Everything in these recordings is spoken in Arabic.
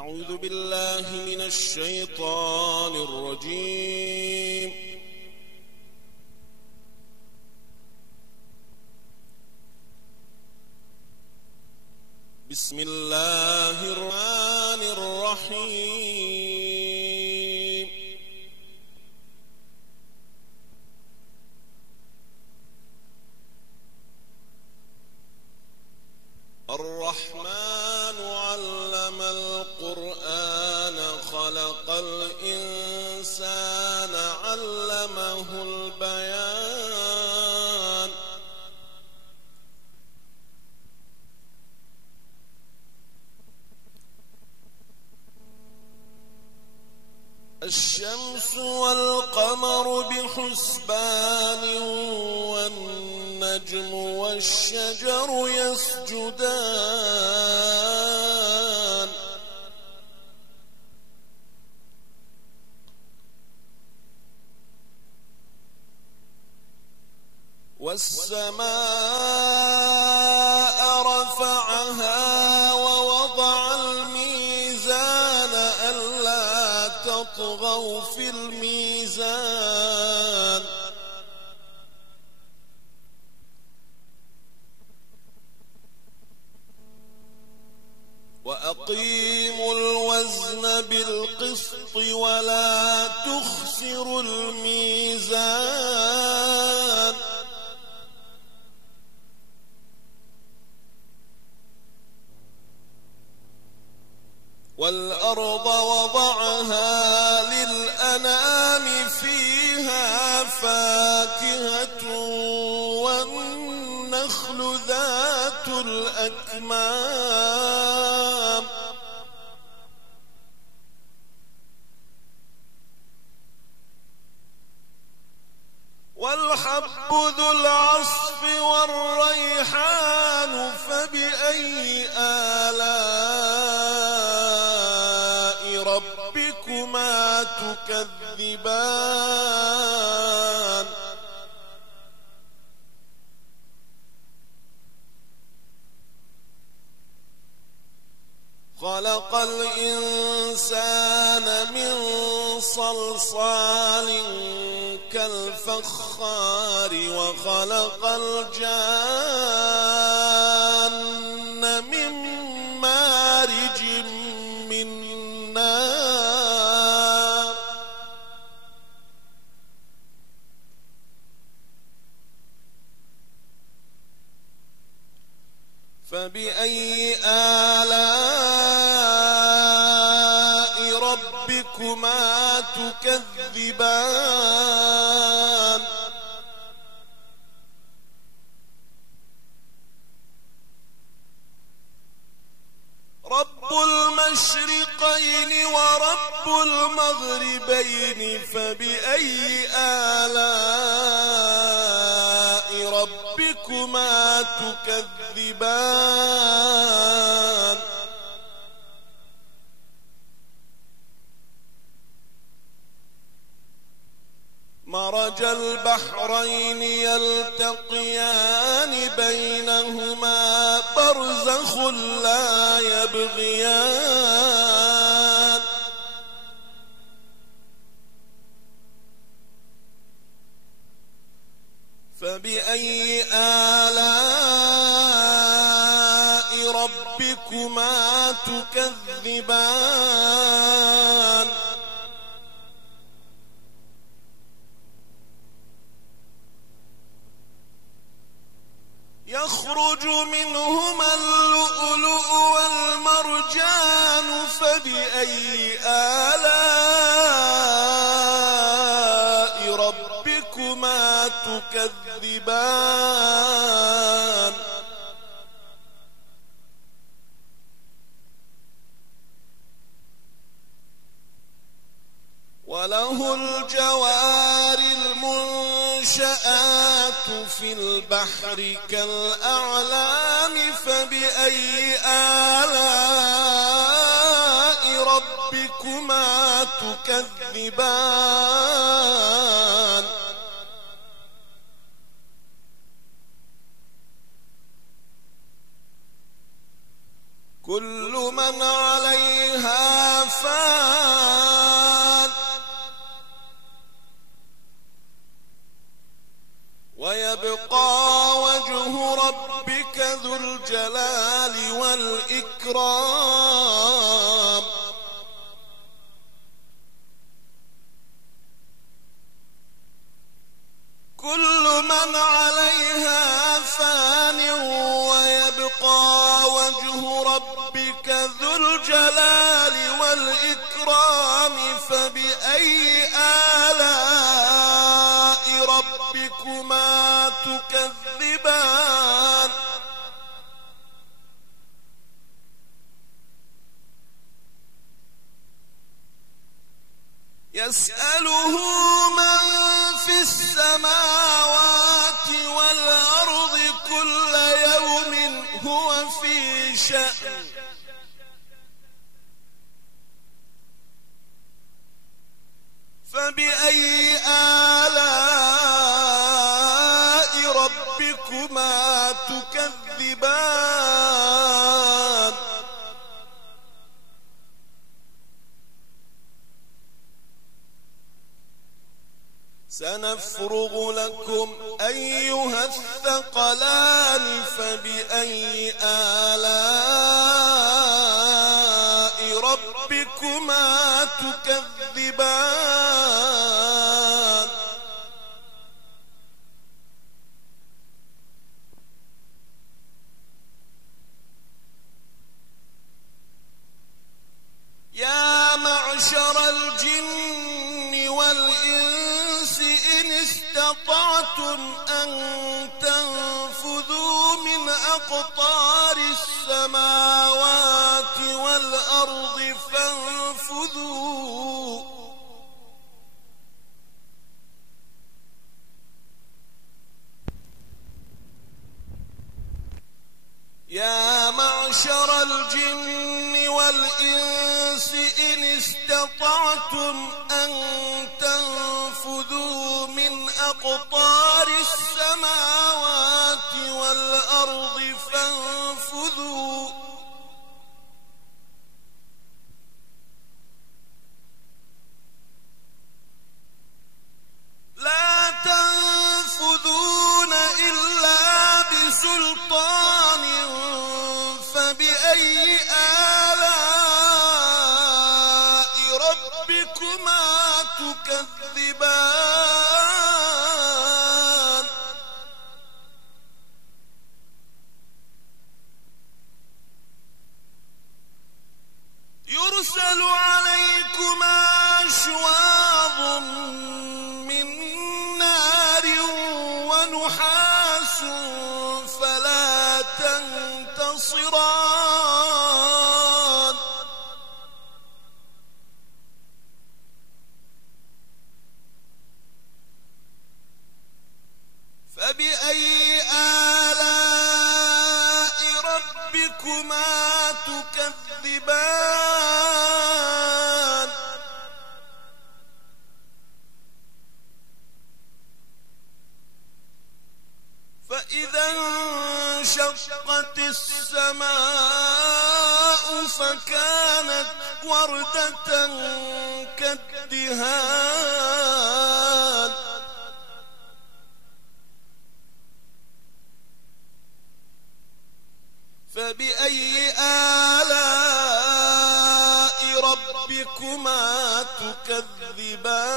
أعوذ بالله من الشيطان الرجيم. بسم الله الرحمن الرحيم. الرحمن علم القرآن خلق الإنسان علمه البيان. الشمس والقمر بحسبان والنجم والشجر يسجدان. والسماء رفعها ووضع الميزان ألا تطغوا في الميزان. وأقيموا الوزن بالقسط ولا تخسروا الميزان. والأرض وضعها للأنام فيها فاكهة والنخل ذات الأكمام. والحب ذو العصف والريحان فبأي آلاء ربكما تكذبان. خلق الإنسان من صلصال كالفخار وخلق الجان من مارج من نار. فبأي آلاء ربكما تكذبان. رب المشرقين ورب المغربين فبأي آلاء ربكما تكذبان. مرج البحرين يلتقيان بينهما برزخ لا يبغيان. فبأي آلاء ربكما تكذبان. يخرج منهما اللؤلؤ والمرجان فبأي آلاء ربكما تكذبان. وله الجوار المنشآت في البحر كالأعلام فبأي آلاء ربكما تكذبان. كل من عليها كل من عليها فان ويبقى وجه ربك ذو الجلال والإكرام فبأي آلاء ربكما تكذبان يسأله من في السماوات والأرض كل يوم هو في شأن فبأي آلاء ربكما تكذبان سنفرغ لكم أيها الثقلان فبأي آلاء ربكما تكذبان يا معشر الجن والإنس إن استطعتم أن تنفذوا من أقطار السماوات والأرض فانفذوا يا معشر الجن والإنس إن استطعتم أن تنفذوا من أقطار السماوات والأرض فانفذوا لا تنفذون إلا بسلطان فبأي آلاء ربكما تكذبان يرسل عليكما شواظ من نار ونحاس فلا تنتصران فبأي آلاء ربكما تكذبان فإذا انشقت السماء فكانت وردة كالدهان فبأي آلاء ربكما تكذبان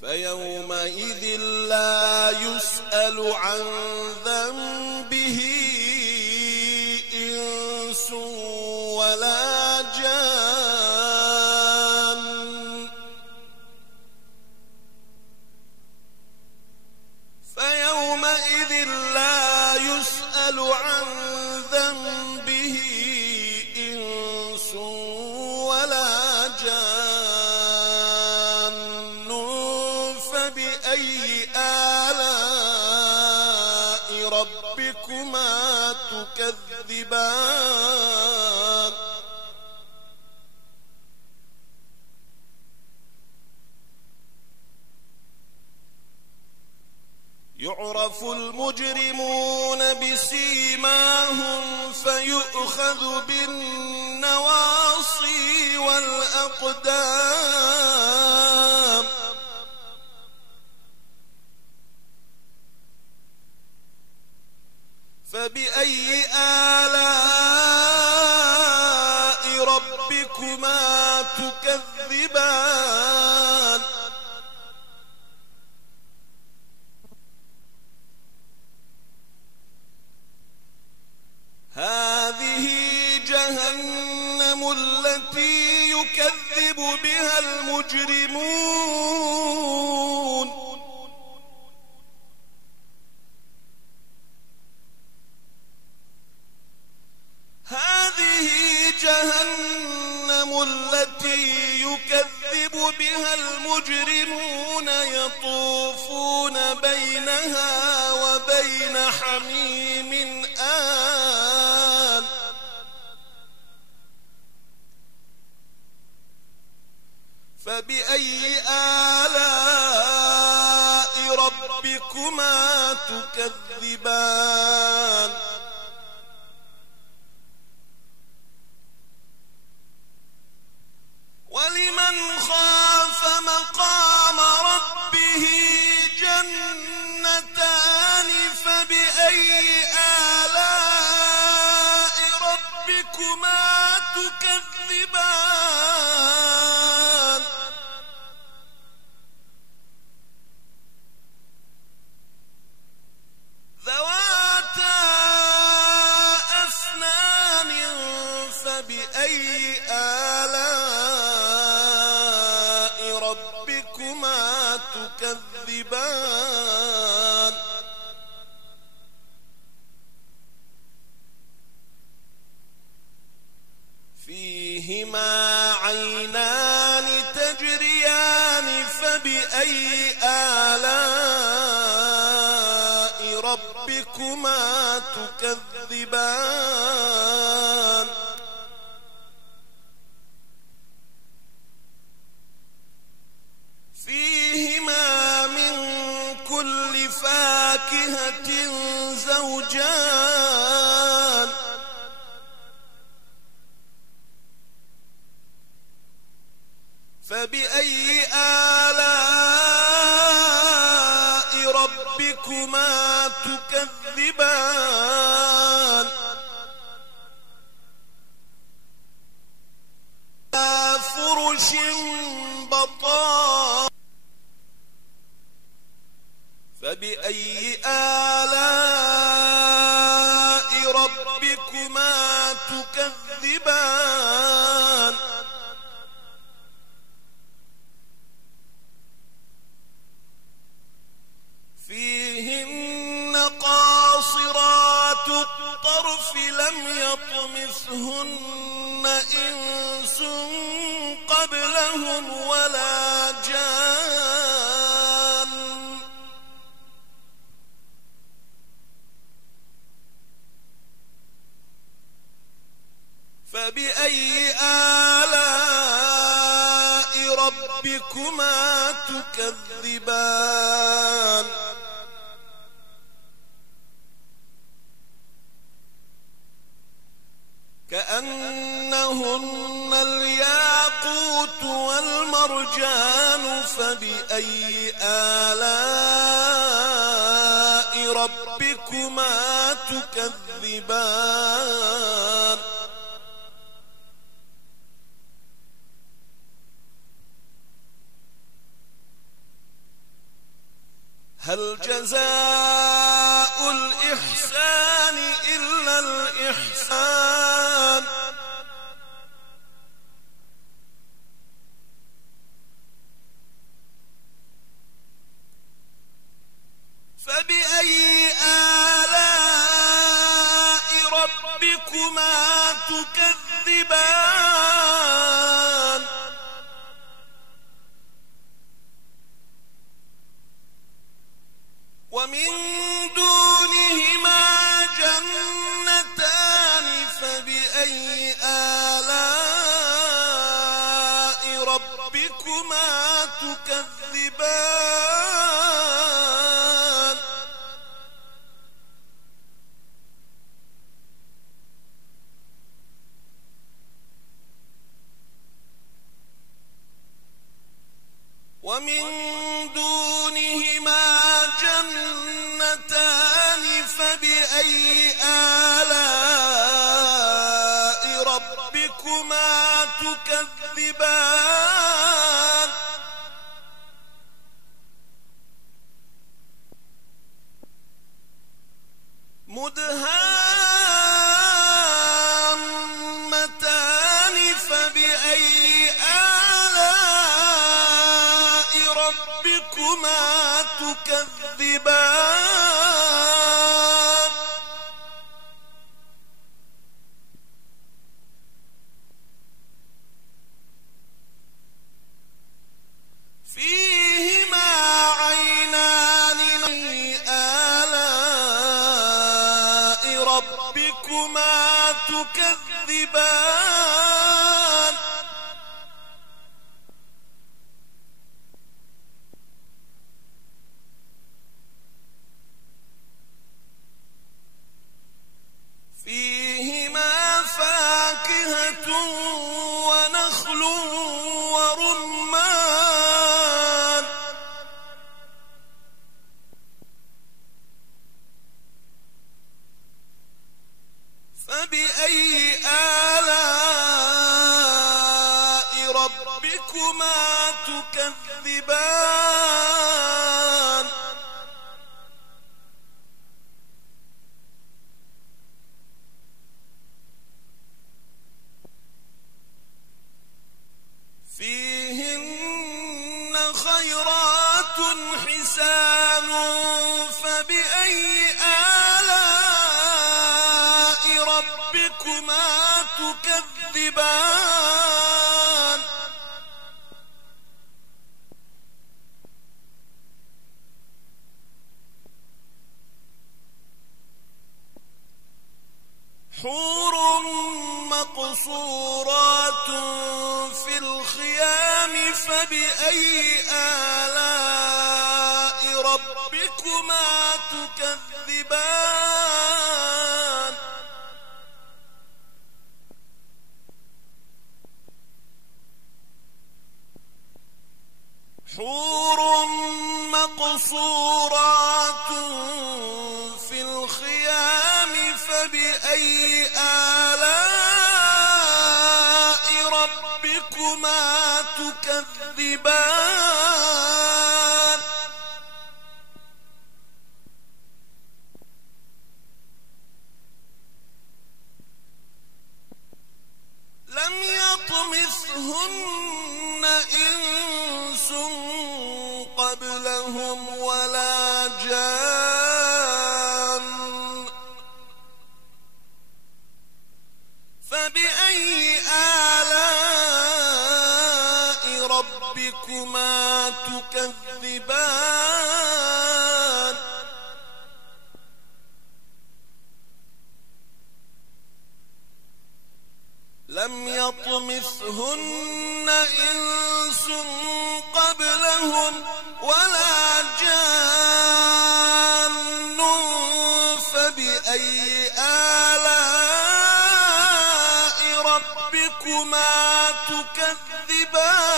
فيومئذ لا يسأل عن ذنبه إنس ولا جان فيومئذ لا يسأل عن ذنبه إنس ولا جان فبأي آلاء ربكما تكذبان يعرف المجرمون بسيماهم فيؤخذ بالنواصي والأقدام فبأي آلاء ربكما تكذبان هذه جهنم التي يكذب بها المجرمون هذه جهنم التي يكذب بها المجرمون يطوفون بينها وبين حميم آن فبأي آلاء ربكما تكذبان ولمن خاف مقام ربه جنتان فبأي آلاء ربكما تكذبان ذواتا أفنان فبأي آلاء ربكما تكذبان فيهما عينان تجريان فبأي آلاء ربكما تكذبان فيهما من كل فاكهة زوجان فبأي آلاء ربكما تكذبان فرش بطان فبأي آلاء ربكما تكذبان فيهن قاصرات الطرف لم يطمثهن إنس قبلهم ولا جان فبأي آلاء ربكما تكذبان كأنهن الياقوت والمرجان فبأي آلاء ربكما تكذبان هل جزاء الإحسان إلا الإحسان فبأي آلاء ربكما تكذبان ومن دونهما جنتان فبأي آلاء ربكما تكذبان ومن دونهما جنتان فبأي آلاء ربكما تكذبان مدهامتان فبأي آلاء ربكما تكذبان فيهما عينان آلاء ربكما تكذبان فيهما فاكهة ونخل ورمان فبأي آلاء ربكما تكذبان فيهن خيرات حسان فبأي آلاء ربكما تكذبان حور مقصورات في الخيام فبأي آلاء ربكما تكذبان حور مقصورات في الخيام فبأي آلاء ربكما تكذبان لم يطمثهن إنس قبلهم ولا جان فبأي آلاء ربكما تكذبان لم يطمثهن إنس قبلهم ولا جان فبأي آلاء ربكما تكذبان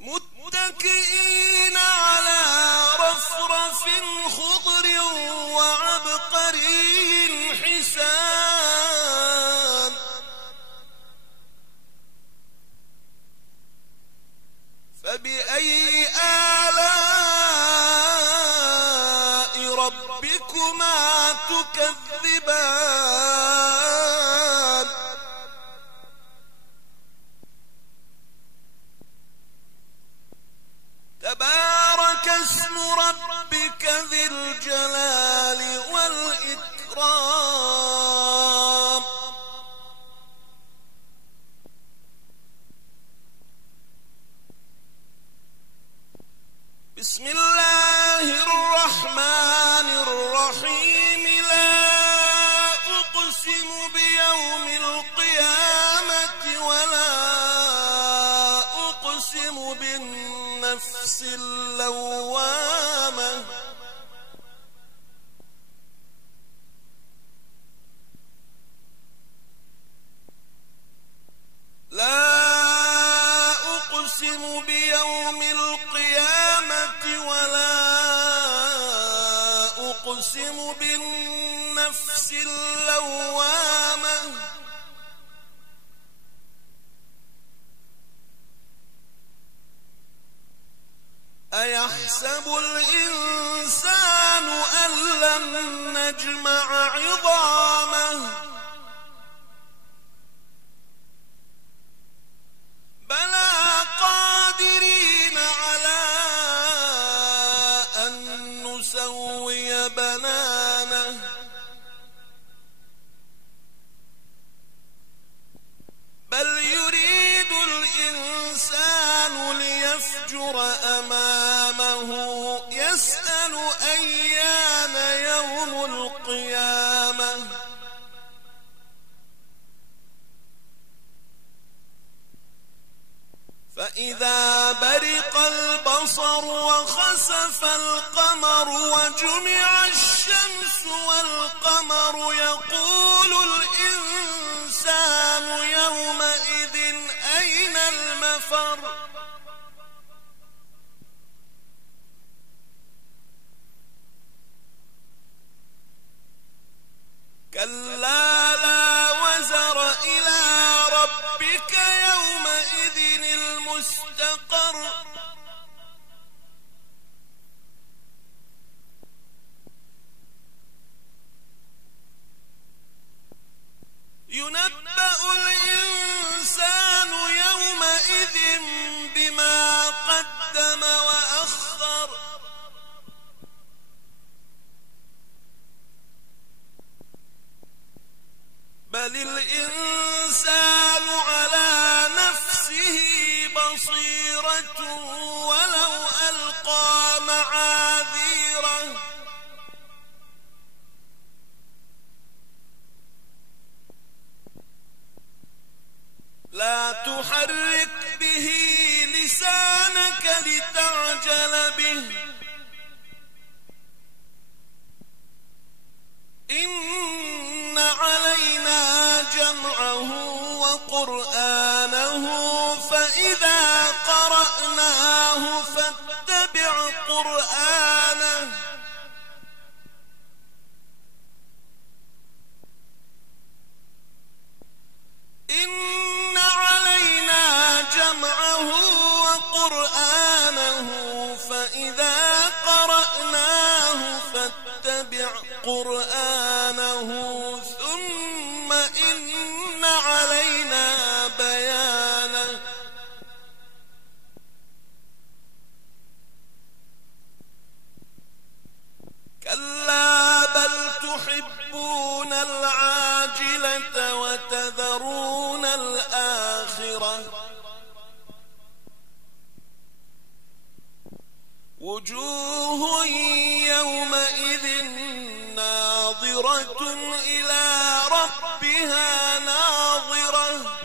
متكئين على رفرف خضر وعبقري حسان فبأي آلاء ربكما تكذبان تبارك اسم ربك ذي الجلال والإكرام بسم الله الرحمن الرحيم لا أقسم بيوم القيامة ولا أقسم بالنفس اللوامة لا أقسم بيوم القيامة ولا أيحسب الإنسان أن لن نجمع عظامه بلى قادرين على أن نسوي بنانه بل يريد الإنسان ليفجر أمامه يسأل أيان يوم القيامة فإذا برق البصر وخسف القمر وجمع الشمس والقمر يقول الإنسان يومئذ أين المفر كلا لا وزر إلى ربك يومئذ المستقر ينبأ الإنسان يومئذ بما قدم وأخر بل الإنسان على نفسه بصيرة ولو ألقى معاذيره لا تحرك به لسانك لتعجل به إن علينا جمعه وقرآنه فإذا قرأناه فاتبع قرآنه إن علينا جمعه وقرآنه فإذا قرأناه فاتبع قرآنه ثم إن علينا بيانه كلا بل تحبون العاجلة وتذرون الآخرة وجوه يومئذ ناظرة إلى ربها ناظرة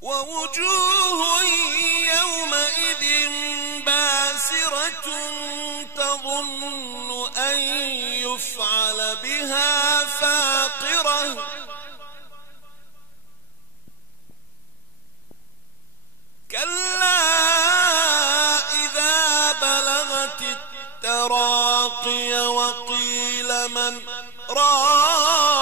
ووجوه يومئذ باسرة تظن أن يفعل بها فاقرة كلا إذا بلغت التراقي وقيل من راق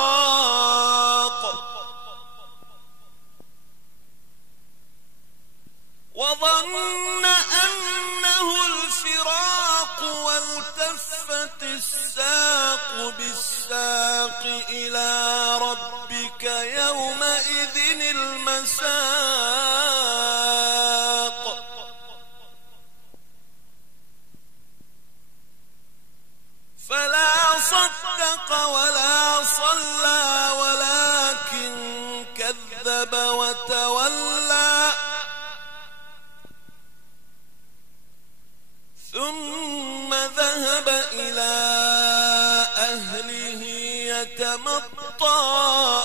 وظن أنه الفراق والتفت الساق بالساق إلى ربك يومئذ المساق فلا صدق ولا صلى ولكن كذب وتولى ثم ذهب إلى أهله يتمطى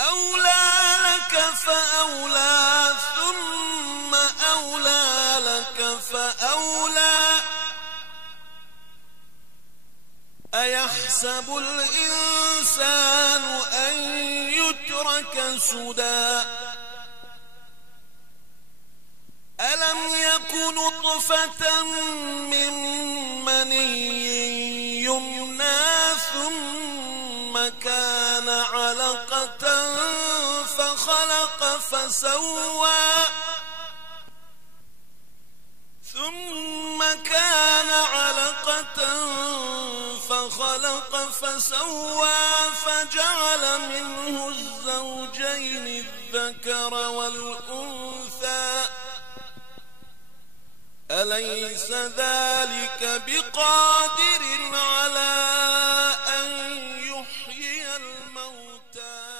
أولى لك فأولى ثم أولى لك فأولى أيحسب الإنسان أن يترك سدى ألم يك نطفة من مني يمنى ثم كان علقة فخلق فسوى ثم كان علقة فخلق فسوى فجعل منه الزوجين الذكر والأنثى أليس ذلك بقادر على أن يحيي الموتى